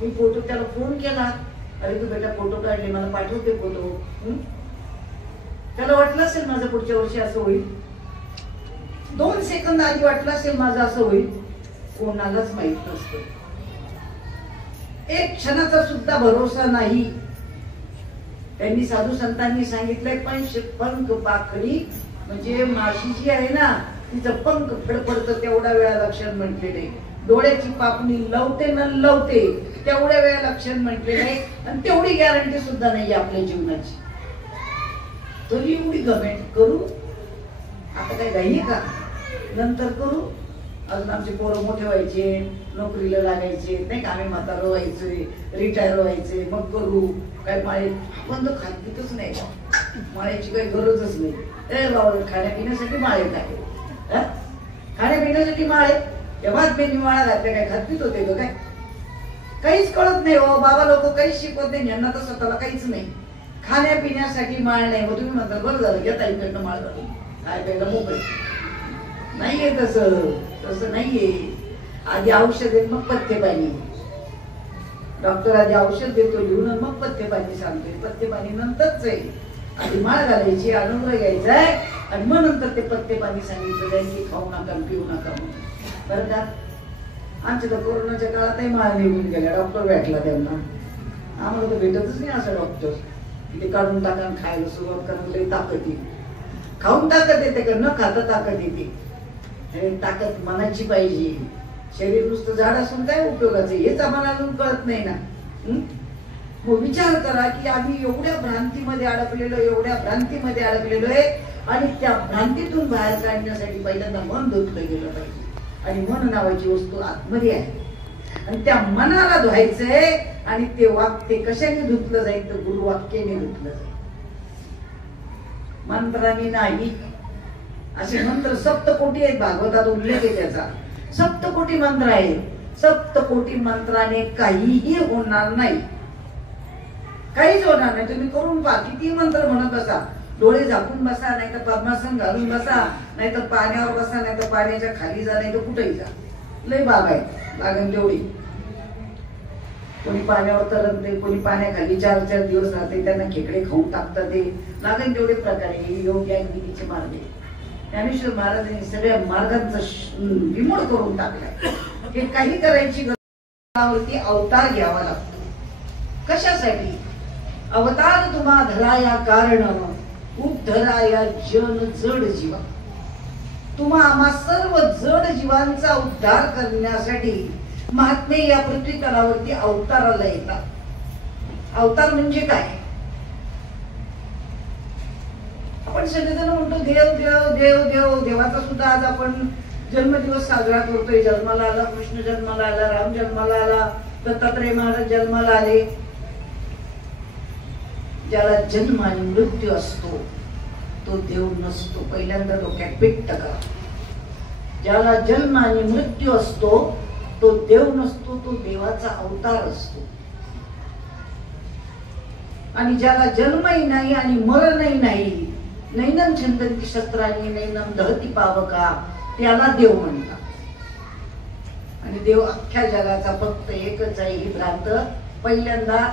मी फोटो त्याला फोन केला, अरे तू बेटा फोटो काढले मला पाठवते फोटो. त्याला वाटलं असेल माझं पुढच्या वर्षी असं होईल, 2 सेकंद आधी वाटलं असेल माझं असं होईल, कोणालाच माहित नसतं. एक क्षणाचा सुद्धा भरोसा नाही. त्यांनी साधू संतांनी सांगितलंय पंख पाखडी म्हणजे माशी जी आहे ना तिचं पंख फडफडतं तेवढा वेळा लक्षण म्हटलेले, डोळ्याची पापणी लवते न लवते तेवढ्या वेळा लक्षण म्हटलेले, आणि तेवढी गॅरंटी सुद्धा नाही आपल्या जीवनाची. तरी एवढी गमेंट करू, आता काय घाई का, नंतर करू. अजून आमचे पोरं मोठे व्हायचे, नोकरीला लागायचे नाही का, आम्ही म्हातारं व्हायचे, रिटायर व्हायचे, मग करू. काय माळे आपण तर खातच नाही, माळ्याची काही गरजच नाही. खाण्यापिण्यासाठी माळे काय, खाण्यापिण्यासाठी माळे, तेव्हाच बेनी माळा घातल्या, काय खात होते ग काय, काहीच कळत नाही हो. बाबा लोक काहीच शिकवत नाही, यांना तर स्वतःला काहीच नाही. खाण्यापिण्यासाठी माळ नाही. मग तुम्ही म्हणता बरं झालं घ्या ताईकडनं माळ घालून, काय प्यायला मोकळे नाहीये. तसं नाहीये. आधी औषध देत मग पथ्य पाणी, डॉक्टर आधी औषध देतो लिहून मग पथ्य पाणी सांगतोय. पथ्य पाणी नंतरच आहे. आधी माळ घालायची, अनुग्रह घ्यायचा आहे, आणि मग नंतर ते पथ्य पाणी सांगितलं जाईल की खाऊ नका पिऊ नका म्हणून. बरं का, आमच्या तर कोरोनाच्या काळातही माळ निघून गेल्या, डॉक्टर भेटला त्यांना. आम्हाला तर भेटतच नाही असं डॉक्टर. ते काढून टाका खायला सुरुवात करायला ताकद येते, खाऊन ताकद येते का न खाता ताकद येते. ताकद मनाची पाहिजे. शरीर नुसतं झाड असून काय उपयोगाचं, हेच आम्हाला अजून कळत नाही ना. मग विचार करा की आम्ही एवढ्या भ्रांतीमध्ये अडकलेलो आहे, आणि त्या भ्रांतीतून बाहेर काढण्यासाठी पहिल्यांदा मन धुतलं गेलं पाहिजे. आणि मन नावाची वस्तू आतमध्ये आहे, आणि त्या मनाला धुवायचंय. आणि ते कशाने धुतलं जाईल तर गुरुवाक्याने धुतलं जाईल, मंत्राने नाही. असे मंत्र सप्तकोटी आहेत, भागवतात उल्लेख आहे त्याचा. सप्तकोटी मंत्र आहेत. सप्तकोटी मंत्राने काहीही होणार नाही, काहीच होणार नाही. तुम्ही करून पहा, किती मंत्र म्हणत बसा, डोळे झाकून बसा, नाही तर पद्मासन घालून बसा, नाही तर पाण्यावर बसा, नाही तर पाण्याच्या खाली जा, नाही तर कुठेही जा. लय बाग आहे, लागेल तेवढी. कोणी पाण्यावर तरंगते, कोणी पाण्याखाली 4-4 दिवस राहते, त्यांना खेकडे खाऊन टाकतात. ते लागेल तेवढे प्रकारे योग्य गिरीचे मार्ग आहे. ज्ञानेश्वर महाराजांनी सगळ्या मार्गांचा विमोड करून टाकलाय. हे काही करायची गरज, अवतार घ्यावा लागतो. कशासाठी? अवतार तुम्हा धराया कारण उद्धराया जन जड जीवा. तुम्हा आम्हा सर्व जड जीवांचा उद्धार करण्यासाठी महात्मे या पृथ्वी तलावरती अवताराला येतात. अवतार म्हणजे काय? आपण सगळेजण म्हणतो देव देव देव देव. देवाचा सुद्धा आज आपण जन्मदिवस साजरा करतोय. जन्माला आला कृष्ण, जन्माला आला राम, जन्माला आला दत्तात्रय महाराज, जन्माला आले. ज्याला जन्म आणि मृत्यू असतो तो देव नसतो. पहिल्यांदा डोक्यात फिट करा. ज्याला जन्म आणि मृत्यू असतो तो देव नसतो, तो देवाचा अवतार असतो. आणि ज्याला जन्मही नाही आणि मरणही नाही, नैनम छंदंती शस्त्रांनी नैनम दहती पावका, त्याला देव म्हणतात. आणि देव अख्ख्या जगाचा फक्त एकच आहे ही भ्रांत. पहिल्यांदा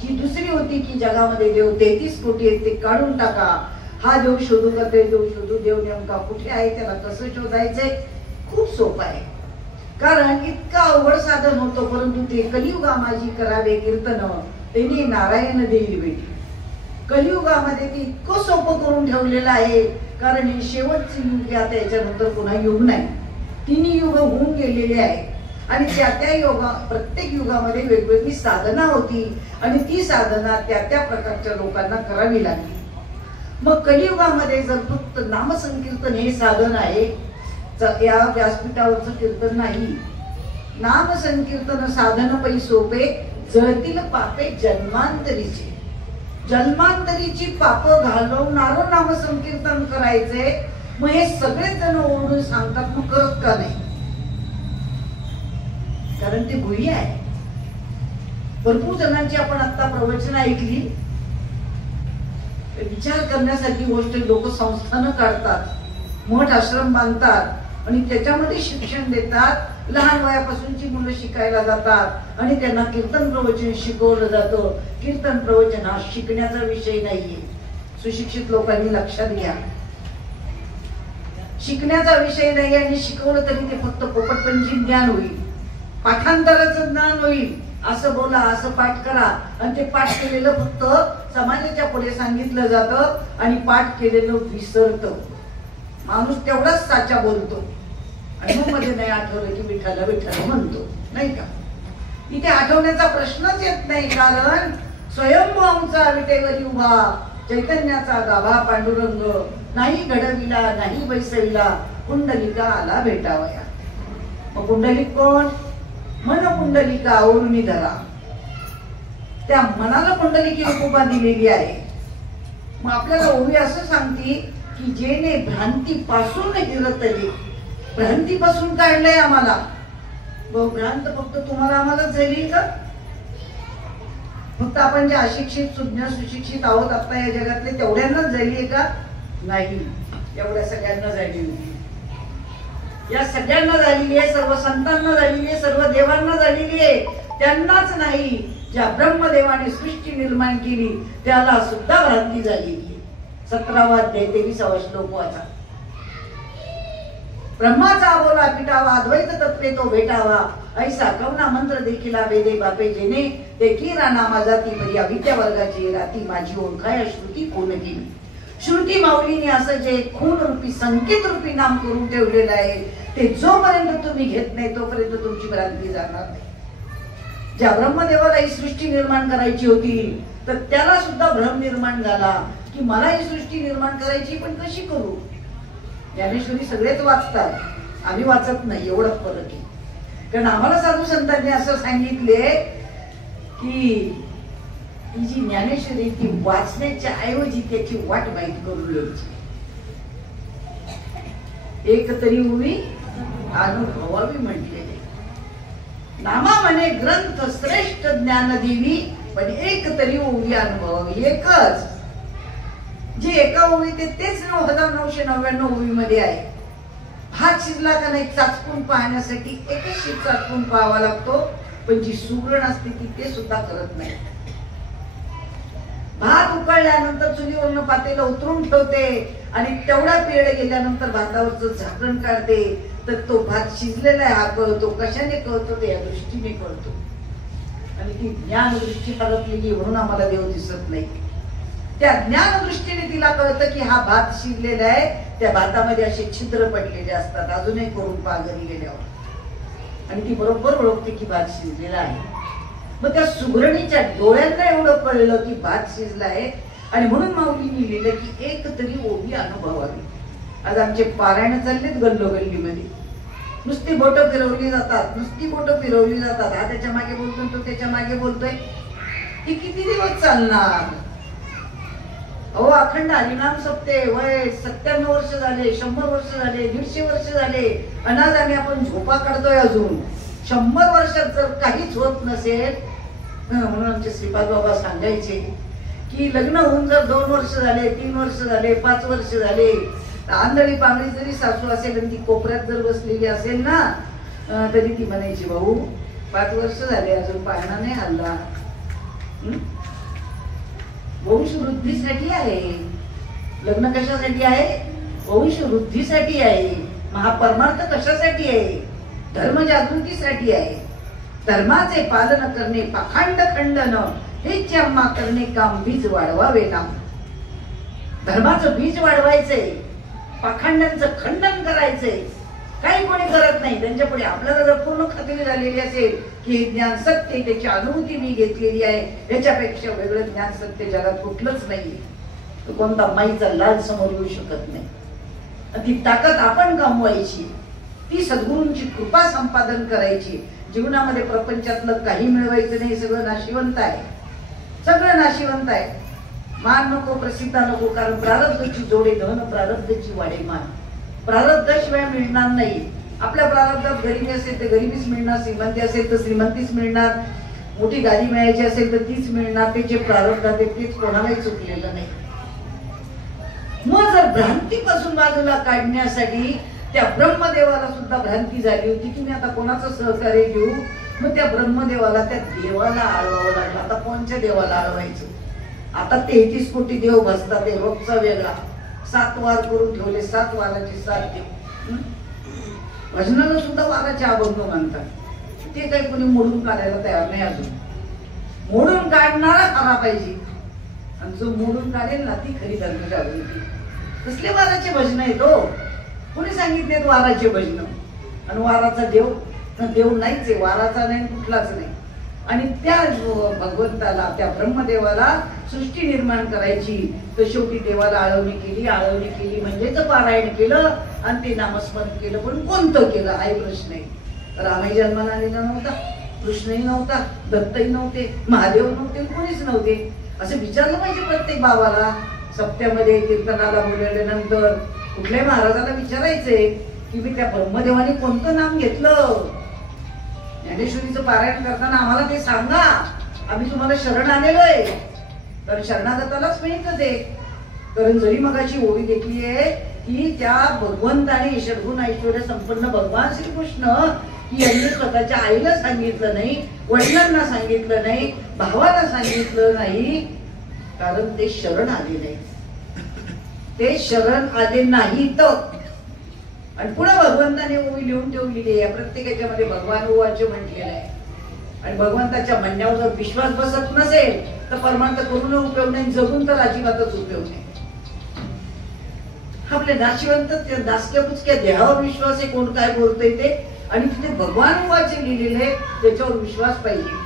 जी दुसरी होती की जगामध्ये देव 33 कोटी आहेत, ते काढून टाका. हा देव शोधू का ते देव शोधू, देव नेमका कुठे आहे, त्याला कसं शोधायचंय, खूप सोपं आहे. कारण इतकं अवघड साधन होतं, परंतु ते कलियुगामाजी करावे कीर्तन, त्यांनी नारायण देईल भेटी. कलियुगामध्ये ते इतकं सोपं करून ठेवलेलं आहे, कारण हे शेवटचं युग, आता याच्यानंतर पुन्हा युग नाही. 3 युग होऊन गेलेले आहे. आणि त्या योगा प्रत्येक युगामध्ये वेगवेगळी साधना होती, आणि ती साधना त्या प्रकारच्या लोकांना करावी लागली. मग कलियुगामध्ये जर फक्त नामसंकीर्तन हे साधन आहे, या व्यासपीठावरचं कीर्तन नाही. नामसंकीर्तन साधन पै सोपे, जळतील पापे जन्मांतरीचे. जन्मांतरीची पाप घालवणारं नामसंकीर्तन करायचे. मग हे सगळेच जण ओरडून सांगतात, मग करत का नाही? कारण ते गुह्य आहे. भरपूर जणांची आपण आता प्रवचन ऐकली, विचार करण्यासारखी गोष्ट. लोक संस्थानं काढतात, मठ आश्रम बांधतात आणि त्याच्यामध्ये शिक्षण देतात. लहान वयापासूनची मुलं शिकायला जातात आणि त्यांना कीर्तन प्रवचन शिकवलं जातं. कीर्तन प्रवचन हा शिकण्याचा विषय नाहीये. सुशिक्षित लोकांनी लक्षात घ्या, शिकण्याचा विषय नाही. आणि शिकवलं तरी ते फक्त पोपटपंची ज्ञान होईल, पाठांतराचं ज्ञान होईल. असं बोला, असं पाठ करा, आणि ते पाठ केलेलं फक्त समाजाच्या पुढे सांगितलं जातं आणि पाठ केलेलं विसरतं. माणूस तेवढाच साचा बोलतो आणि मग मध्ये नाही आठवलं की विठाला विठाला म्हणतो, नाही का? इथे आठवण्याचा प्रश्नच येत नाही, कारण स्वयंभू आमचा विटेवरी उभा चैतन्याचा गाभा पांडुरंग, नाही घडविला नाही बैसविला, पुंडलिका आला भेटावया. मग पुंडलिक कोण? मन पुंडलिका औरुणी धरा. त्या मनाला पुंडलिकी रूपा दिलेली आहे. मग आपल्याला ओवी असं सांगते की जेने भ्रांतीपासून हिरतले, भ्रांतीपासून काढलंय आम्हाला. भ्रांत फक्त तुम्हाला आम्हाला झाली का? फक्त आपण जे अशिक्षित सुज्ञ सुशिक्षित आहोत आता या जगातले तेवढ्यांनाच झालीये का? नाही, एवढ्या सगळ्यांना झाली होती. या सगळ्यांना झालेली आहे, सर्व संतांना झालेली आहे, सर्व देवांना झालेली आहे. त्यांनाच नाही, ज्या ब्रह्मदेवाने सृष्टी निर्माण केली त्याला सुद्धा भ्रांती झालेली आहे. 17वा अध्याय 23वा श्लोक वाचा. ब्रह्माचा बोला पिटावा, अद्वैत तत्वे तो भेटावा, ऐसा कवना मंत्र देखीला वेदे बापे जेने, देखी राणा माझा ती बरी अविद्या वर्गाची राती, माझी ओळखाय श्रुती कोण केली. श्रुती माऊलीने असं जे खून रूपी संकेत रूपी नाम करून ठेवलेलं आहे, ते जोपर्यंत तुम्ही घेत नाही तोपर्यंत तुमची भ्रांती जाणार नाही. ज्या ब्रह्मदेवाला ही सृष्टी निर्माण करायची होती तर त्याला सुद्धा भ्रम निर्माण झाला की मला ही सृष्टी निर्माण करायची, पण कशी करू? ज्ञानेश्वरी सगळेच वाचतात, आम्ही वाचत नाही, एवढा फरक आहे. कारण आम्हाला साधू संतांनी असं सांगितले की ही जी ज्ञानेश्वरी ती वाचण्याच्या ऐवजी त्याची वाट माहीत करून घ्यायची. एक तरी उभी अनुभवावी म्हटलेले. नामा म्हणे ग्रंथ श्रेष्ठ ज्ञान देवी, पण एक तरी ओवी अनुभवावी. एकच जे एका ओवी तेच 9999 ओवी मध्ये आहे. भात शिजला का नाही चाचपून पाहण्यासाठी एकच शीत चाचपून पाहावा लागतो, पण जी सुगरण असते ती ते सुद्धा करत नाही. भात उकळल्यानंतर चुलीवरनं पातेलं उतरून ठेवते आणि तेवढा वेळ गेल्यानंतर भातावरचं झाकण काढते, तर तो भात शिजलेला आहे हा कळतो. कशाने कळतो? ते या दृष्टीने कळतो. आणि ती ज्ञान दृष्टी हरपलेली म्हणून आम्हाला देव दिसत नाही. त्या ज्ञान दृष्टीने तिला कळतं की हा भात शिजलेला आहे. त्या भातामध्ये असे छिद्र पडलेले असतात, अजूनही करून पहा घरी गेल्यावर, आणि ती बरोबर ओळखते की भात शिजलेला आहे. मग त्या सुगरणीच्या डोळ्यांना एवढं कळलं की भात शिजला आहे, आणि म्हणून माऊलींनी लिहिलं की एक तरी ओवी अनुभवावी. आज आमचे पारायण चाललेत गल्लोगल्लीमध्ये, नुसती बोटं फिरवली जातात, नुसती बोटं फिरवली जातात. हा त्याच्या मागे बोलतोय, तो त्याच्या मागे बोलतोय. ती किती दिवस चालणार? अहो, अखंड हरिनाम सप्ते वय 97 वर्ष झाले, 100 वर्ष झाले, 150 वर्ष झाले, अनाज आम्ही आपण झोपा काढतोय. अजून 100 वर्षात जर काहीच होत नसेल, म्हणून आमचे श्रीपाद बाबा सांगायचे की लग्न होऊन जर 2 वर्ष झाले, 3 वर्ष झाले, 5 वर्ष झाले, आंधळी पांगळी जरी सासू असेल आणि ती कोपऱ्यात जर बसलेली असेल ना, तरी ती म्हणायची, भाऊ 5 वर्ष झाले अजून पाळणा नाही हल्ला. वंश वृद्धीसाठी आहे. लग्न कशासाठी आहे? वंश वृद्धीसाठी आहे. महापरमार्थ कशासाठी आहे? धर्म जागृतीसाठी आहे. धर्माचे पालन करणे, पाखंड खंडन हेच आम्हा करणे काम, बीज वाढवावे नाम. धर्माचं बीज वाढवायचंय, पाखंडांचं खंडन करायचंय. काही कोणी करत नाही. त्यांच्यापुढे आपल्याला जर पूर्ण खात्री झालेली असेल की हे ज्ञान सत्य, त्याची अनुभूती मी घेतलेली आहे, याच्यापेक्षा वेगळं ज्ञान सत्य जगात कुठलंच नाहीये. तो कोणता माईचा लाल समोर येऊ शकत नाही. ती ताकद आपण गमवायची, ती सद्गुरूंची कृपा संपादन करायची. जीवनामध्ये प्रपंचातलं काही मिळवायचं नाही, सगळं नाशिवंत आहे, सगळं नाशिवंत आहे. मान नको, प्रसिद्ध नको, कारण प्रारब्धची जोडे धन, प्रारब्धची वाढे मान. प्रारब्धाशिवाय मिळणार नाही. आपल्या प्रारब्धात गरिबी असेल तर गरिबीच मिळणार, श्रीमंती असेल तर श्रीमंतीच मिळणार. मोठी गाडी मिळायची असेल तर तीच मिळणार, ते जे प्रारब्ध आहे तेच कोणालाही चुकलेलं नाही. मग जर भ्रांतीपासून बाजूला काढण्यासाठी त्या ब्रह्मदेवाला सुद्धा भ्रांती झाली होती की मी आता कोणाचं सहकार्य घेऊ. मग त्या ब्रह्मदेवाला त्या देवाला आळवावं लागलं. आता कोणत्या देवाला आळवायचं? आता 33 कोटी देव बसतात, ते रोजचा वेगळा 7 वार करून ठेवले, 7 वाराचे 7 देव. भजनाला सुद्धा वाराचे अभंग म्हणतात. ते काही कोणी मोडून काढायला तयार नाही. अजून मोडून काढणारा खरा पाहिजे, आणि जो मोडून काढेल ना ती खरी धर्म जागृती. कसले वाराचे भजन आहेत हो? कोणी सांगितले वाराचे भजन? आणि वाराचा देव देव नाहीच आहे, वाराचा नाही, कुठलाच नाही. आणि त्या भगवंताला, त्या ब्रह्मदेवाला सृष्टी निर्माण करायची, तर शेवटी देवाला आळवणी केली. आळवणी केली म्हणजेच पारायण केलं आणि ते नामस्मरण केलं. पण कोणतं केलं हा प्रश्न आहे. रामाई जन्माला आलेला नव्हता, कृष्णही नव्हता, दत्तही नव्हते, महादेव नव्हते, कोणीच नव्हते. असं विचारलं पाहिजे प्रत्येक भावाला. सप्त्यामध्ये कीर्तनाला बोलवल्यानंतर कुठल्याही महाराजाला विचारायचंय की मी त्या ब्रह्मदेवाने कोणतं नाम घेतलं. ज्ञानेश्वरीचं पारायण करताना आम्हाला ते सांगा, आम्ही तुम्हाला शरण आलेलोय. तर शरणागतालाच मिळतं ते. कारण जरी मगाची ओवी देखली आहे की त्या भगवंताने षडगुण ऐश्वर्य संपन्न भगवान श्रीकृष्ण की यांनी स्वतःच्या आईला सांगितलं नाही, वडिलांना सांगितलं नाही, भावाला सांगितलं नाही, कारण ते शरण आले नाही. ते शरण आले नाहीत. आणि पुन्हा भगवंताने ओवी लिहून ठेवलेली आहे. प्रत्येकाच्या मध्ये भगवान उवाच म्हटलेलं आहे. आणि भगवंताच्या म्हणण्यावर जर विश्वास बसत नसेल तर परमार्थ करून उपयोग नाही, जगून तर अजिबातच उपयोग नाही. आपले नाशिवंत दासक्या पुचक्या देहावर विश्वास आहे, कोण काय बोलतोय ते. आणि तिथे भगवान उवाचे लिहिलेले त्याच्यावर विश्वास पाहिजे.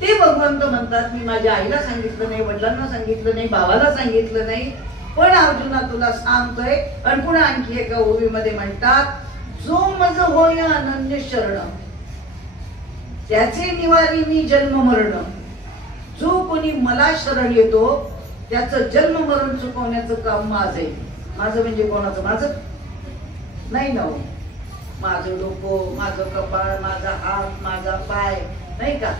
ते भगवंत म्हणतात मी माझ्या आईला सांगितलं नाही, वडिलांना सांगितलं नाही, भावाला सांगितलं नाही, पण अर्जुना तुला सांगतोय. आणि पुन्हा आणखी एका ओवीमध्ये म्हणतात जो मज होय अनन्य शरण त्याचे निवारी मी जन्म मरण. जो कोणी मला शरण येतो त्याचं जन्म मरण चुकवण्याचं काम माझं आहे. माझं म्हणजे कोणाचं? माझं नाही ना. माझं डोकं, माझं कपाळ, माझा हात, माझा पाय, नाही का,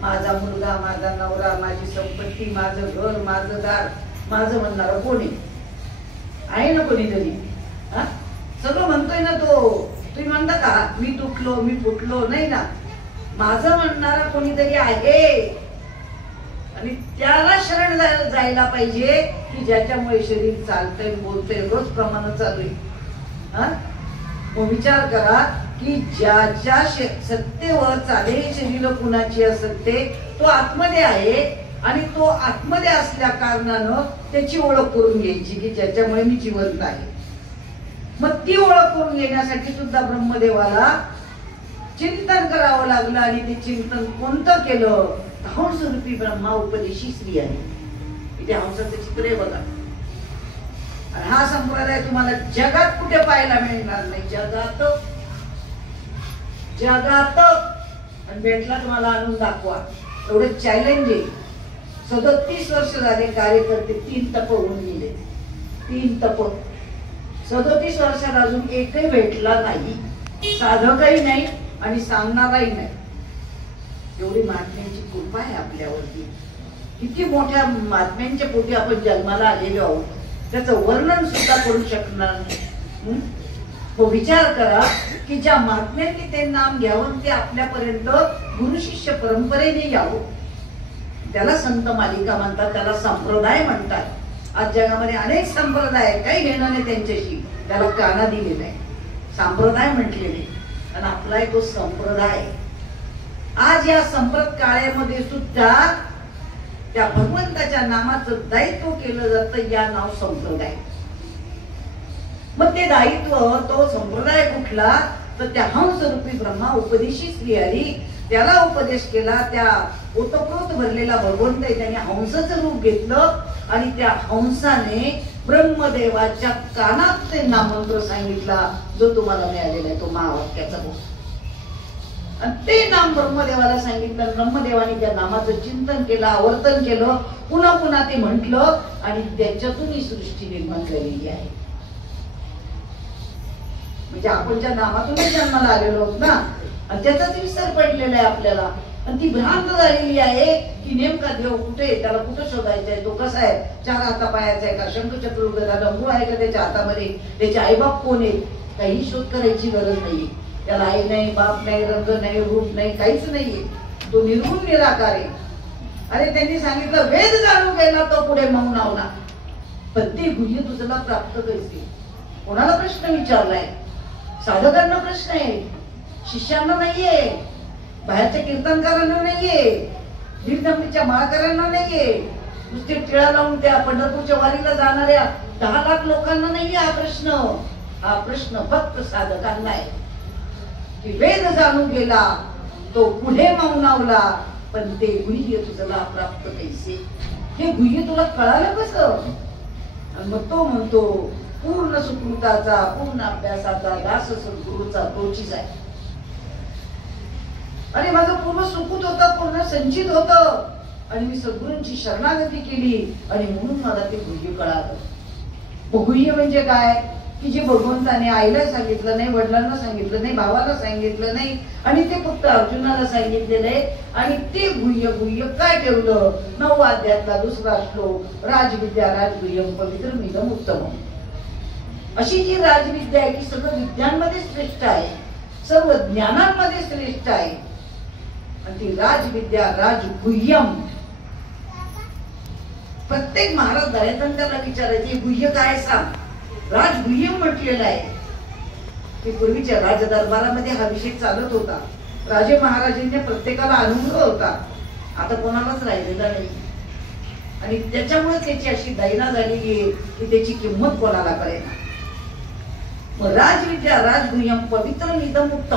माझा मुलगा, माझा नवरा, माझी संपत्ती, माझं घर, माझं दार, माझं म्हणणारा कोणी आहे ना? कोणीतरी सगळं म्हणतोय ना तो. तुम्ही म्हणता का मी तुटलो, मी फुटलो? नाही ना. माझं म्हणणारा कोणीतरी आहे. आणि त्याला शरण जायला पाहिजे की ज्याच्यामुळे शरीर चालतंय, बोलतंय, रोज प्रमाण चालू आहे. मग विचार करा की ज्याच्या सत्तेवर चालेल शरीर कुणाची असते तो आतमध्ये आहे. आणि तो आतमध्ये असल्या कारणानं त्याची ओळख करून घ्यायची की ज्याच्यामुळे मी जिवंत आहे. मग ती ओळख करून घेण्यासाठी सुद्धा ब्रह्मदेवाला चिंतन करावं लागलं. आणि ते चिंतन कोणतं केलं? हंसरूपी ब्रह्मा उपदेशी स्त्री आहे. इथे हंसाचं चित्र आहे बघा. आणि हा संप्रदाय तुम्हाला जगात कुठे पाहायला मिळणार नाही. जगात जगात आणि भेटला तुम्हाला आणून दाखवा, एवढं चॅलेंज आहे. 37 वर्ष झाले कार्यकर्ते 3 तप होऊन गेले. 3 तप 37 वर्षात अजून एकही भेटला नाही. साधकही नाही आणि सांगणाराही नाही. एवढी महात्म्यांची कृपा आहे आपल्यावरती. किती मोठ्या महात्म्यांच्या पोटी आपण जन्माला आलेलो आहोत, त्याचं वर्णन सुद्धा करू शकणार नाही. विचार करा की ज्या महात्म्यांनी ते नाम घ्यावं ते आपल्यापर्यंत गुरु शिष्य परंपरेने यावं. त्याला संत मालिका म्हणतात, त्याला संप्रदाय म्हणतात. आज जगामध्ये अनेक संप्रदाय, काही घेणं नाही त्यांच्याशी, त्याला काना दिलेला आहे, संप्रदाय म्हटलेले. आणि आपला तो संप्रदाय. आज या संप्रत काळामध्ये सुद्धा त्या भगवंताच्या नामाचं दायित्व केलं जातं. या नाव संप्रदाय. मग ते दायित्व, तो संप्रदाय कुठला? तर त्या हंसरूपी ब्रह्मा उपदेशी स्त्री आली, त्याला उपदेश केला. त्या ओतप्रोत भरलेला भगवंत त्याने हंसाचं रूप घेतलं आणि त्या हंसाने ब्रह्मदेवाच्या कानात ते नाममंत्र सांगितला जो तुम्हाला मिळालेला आहे, तो महावाक्याचा बोल. आणि ते नाम ब्रह्मदेवाला सांगितलं. ब्रह्मदेवाने त्या नामाचं चिंतन केलं, आवर्तन केलं, पुन्हा पुन्हा ते म्हटलं आणि त्याच्यातून ही सृष्टी निर्माण झालेली आहे. म्हणजे आपण ज्या नामातूनच जन्माला आलेलो आहोत ना, आणि त्याचाच विसर पडलेला आहे आपल्याला. आणि ती भ्रांत झालेली आहे की नेमका देव कुठे आहे, त्याला कुठं शोधायचा आहे, तो कसा आहे, 4 हातापायाचा आहे का, शंखचक्र डमरू आहे का त्याच्या हातामध्ये, त्याचे आईबाप कोण आहेत, काही शोध करायची गरज नाहीये. त्याला आई नाही, बाप नाही, रंग नाही, रूप नाही, काहीच नाहीये. तो निर्गुण निराकार आहे. अरे त्यांनी सांगितलं वेद जाणून गेला तो पुढे मौन आवला, पण ते गुह्य तुझला प्राप्त कैसे. कोणाला प्रश्न विचारलाय? साधकांना प्रश्न आहे, शिष्यांना नाहीये, बाहेरच्या कीर्तनकारांना नाहीये, दीर्घंबीच्या माळकऱ्यांना नाहीये, नुसते टिळा लावून त्या पंढरपूरच्या वारीला जाणाऱ्या 10 लाख लोकांना नाहीये हा प्रश्न. हा प्रश्न फक्त साधकांना आहे की वेद जाणून गेला तो पुढे मौनावला, पण ते गुह्य तुझला प्राप्त कैसे. हे गुह्य तुला कळालं कसं? आणि मग तो म्हणतो पूर्ण सुकृताचा, पूर्ण अभ्यासाचा, दास सद्गुरूचा तोचीच आहे. अरे माझं पूर्ण सुकृत होतं, पूर्ण संचित होतं, आणि मी सद्गुरूंची शरणागती केली आणि म्हणून मला ते गुह्य कळालं. गुह्य म्हणजे काय की जे भगवंताने आईला सांगितलं नाही, वडिलांना सांगितलं नाही, भावाला सांगितलं नाही, आणि ते फक्त अर्जुनाला सांगितलेलं आहे. आणि ते गुह्य काय ठेवलं? 9 अध्यायातला 2रा श्लोक, राजविद्या राजगुह्यम पवित्रम इदम उत्तमम. अशी जी राजविद्या आहे की सगळं विद्यांमध्ये श्रेष्ठ आहे, सर्व ज्ञानांमध्ये श्रेष्ठ आहे, आणि ती राजविद्या राजगुह्यम. प्रत्येक महाराज दयातन त्याला विचारायचे गुह्य काय सांग. राजगुह्यम म्हटलेलं आहे. ते पूर्वीच्या राजदरबारामध्ये हा विषय चालत होता. राजे महाराजांनी प्रत्येकाला अनुभव होता, आता कोणालाच राहिलेला नाही. आणि त्याच्यामुळे त्याची अशी दैना झालेली आहे की त्याची किंमत कोणाला कळेना. मग राजविद्या राजगुह्यम पवित्रम इदम उत्तम.